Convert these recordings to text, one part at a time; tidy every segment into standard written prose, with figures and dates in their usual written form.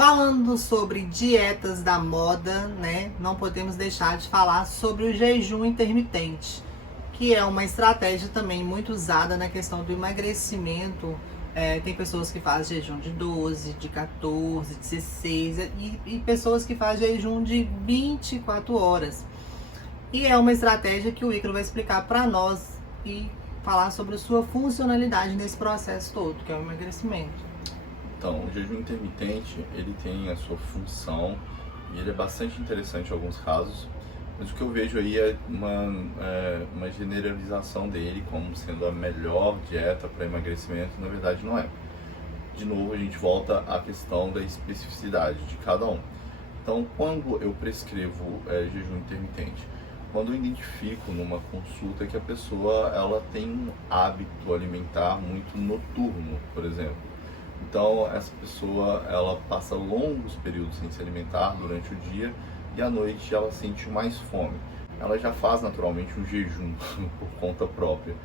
Falando sobre dietas da moda, né? Não podemos deixar de falar sobre o jejum intermitente, que é uma estratégia também muito usada na questão do emagrecimento. Tem pessoas que fazem jejum de 12, de 14, 16 e pessoas que fazem jejum de 24 horas. E é uma estratégia que o Ícaro vai explicar para nós e falar sobre a sua funcionalidade nesse processo todo, que é o emagrecimento. Então, o jejum intermitente, ele tem a sua função e ele é bastante interessante em alguns casos, mas o que eu vejo aí é uma generalização dele como sendo a melhor dieta para emagrecimento. Na verdade, não é. De novo, a gente volta à questão da especificidade de cada um. Então, quando eu prescrevo jejum intermitente, quando eu identifico numa consulta que a pessoa ela tem um hábito alimentar muito noturno, por exemplo. Então, essa pessoa ela passa longos períodos sem se alimentar durante o dia e à noite ela sente mais fome. Ela já faz naturalmente um jejum por conta própria.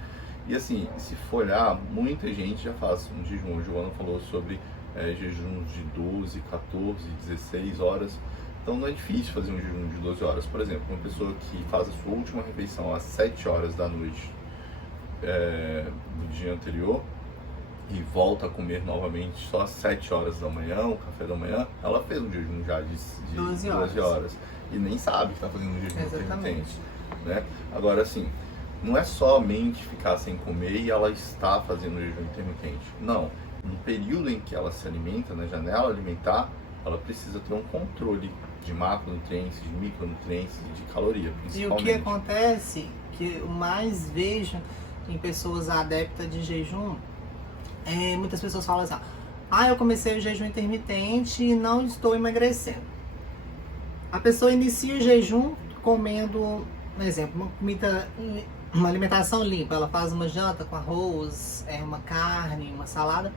E assim, se for olhar, muita gente já faz um jejum. A Joana falou sobre jejuns de 12, 14, 16 horas. Então não é difícil fazer um jejum de 12 horas. Por exemplo, uma pessoa que faz a sua última refeição às 7 horas da noite do dia anterior e volta a comer novamente só às 7 horas da manhã, o café da manhã, ela fez um jejum já de 12 horas. E nem sabe que está fazendo um jejum intermitente. Né? Agora, assim, não é somente ficar sem comer e ela está fazendo um jejum intermitente. Não. No período em que ela se alimenta, na janela alimentar, ela precisa ter um controle de macronutrientes, de micronutrientes e de caloria, principalmente. E o que acontece, que eu mais vejo em pessoas adeptas de jejum, muitas pessoas falam assim, eu comecei o jejum intermitente e não estou emagrecendo. A pessoa inicia o jejum comendo, por exemplo, uma alimentação limpa. Ela faz uma janta com arroz, uma carne, uma salada.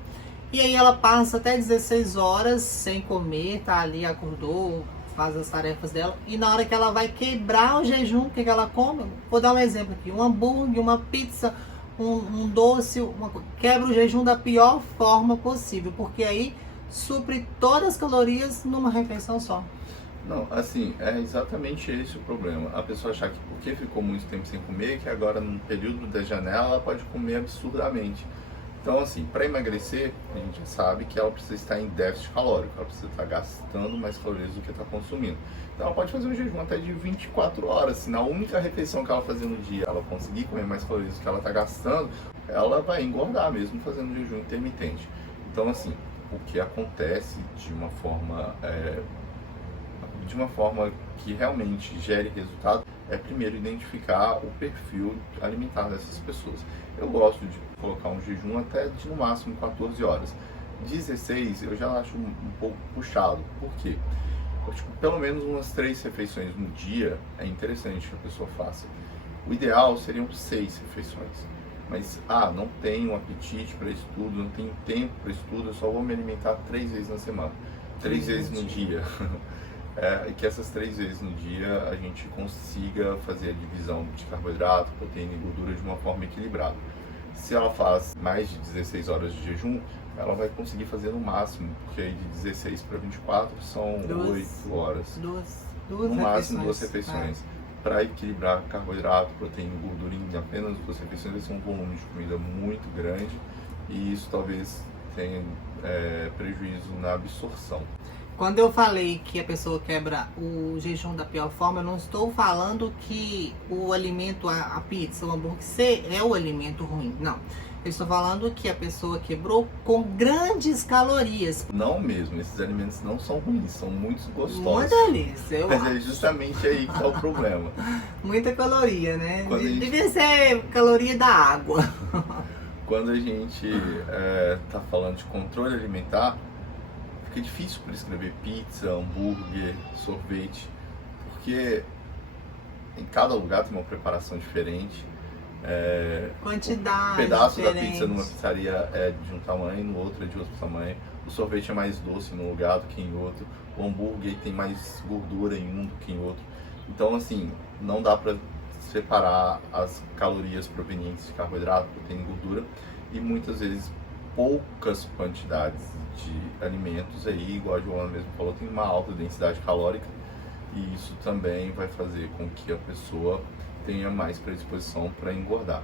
E aí ela passa até 16 horas sem comer, tá ali, acordou, faz as tarefas dela. E na hora que ela vai quebrar o jejum, o que ela come? Vou dar um exemplo aqui. Um hambúrguer, uma pizza, um doce, quebra o jejum da pior forma possível, porque aí supre todas as calorias numa refeição só. Não, assim, é exatamente esse o problema. A pessoa achar que porque ficou muito tempo sem comer, que agora no período da janela ela pode comer absurdamente. Então, assim, para emagrecer, a gente já sabe que ela precisa estar em déficit calórico, ela precisa estar gastando mais calorias do que está consumindo. Então, ela pode fazer um jejum até de 24 horas. Se na única refeição que ela fazer no dia ela conseguir comer mais calorias do que ela está gastando, ela vai engordar mesmo fazendo um jejum intermitente. Então, assim, o que acontece de uma forma que realmente gere resultado é primeiro identificar o perfil alimentar dessas pessoas. Eu gosto de colocar um jejum até de no máximo 14 horas. 16 eu já acho um pouco puxado. Por quê? Pelo menos umas 3 refeições no dia é interessante que a pessoa faça. O ideal seriam 6 refeições. Mas, não tenho apetite para estudo, não tenho tempo para estudo, eu só vou me alimentar 3 vezes na semana. 3 vezes no dia. E que essas 3 vezes no dia a gente consiga fazer a divisão de carboidrato, proteína e gordura de uma forma equilibrada. Se ela faz mais de 16 horas de jejum, ela vai conseguir fazer no máximo, porque aí de 16 para 24 são 8 horas. Duas no máximo 2 refeições. Para equilibrar carboidrato, proteína e gordura em apenas 2 refeições, vai ser um volume de comida muito grande e isso talvez tenha prejuízo na absorção. Quando eu falei que a pessoa quebra o jejum da pior forma, eu não estou falando que o alimento, a pizza, o hambúrguer, é o alimento ruim. Não. Eu estou falando que a pessoa quebrou com grandes calorias. Não mesmo, esses alimentos não são ruins, são muito gostosos. Uma delícia, Mas é justamente aí que está o problema. Muita caloria, né? Devia ser caloria da água. Quando a gente está falando de controle alimentar, fica difícil prescrever pizza, hambúrguer, sorvete, porque em cada lugar tem uma preparação diferente. Quantidade Um pedaço diferente. da pizza numa pizzaria é de um tamanho, no outro é de outro tamanho. O sorvete é mais doce num lugar do que em outro. O hambúrguer tem mais gordura em um do que em outro. Então, assim, não dá para separar as calorias provenientes de carboidrato, proteína e gordura. E muitas vezes poucas quantidades de alimentos aí, igual a Joana mesmo falou, tem uma alta densidade calórica e isso também vai fazer com que a pessoa tenha mais predisposição para engordar.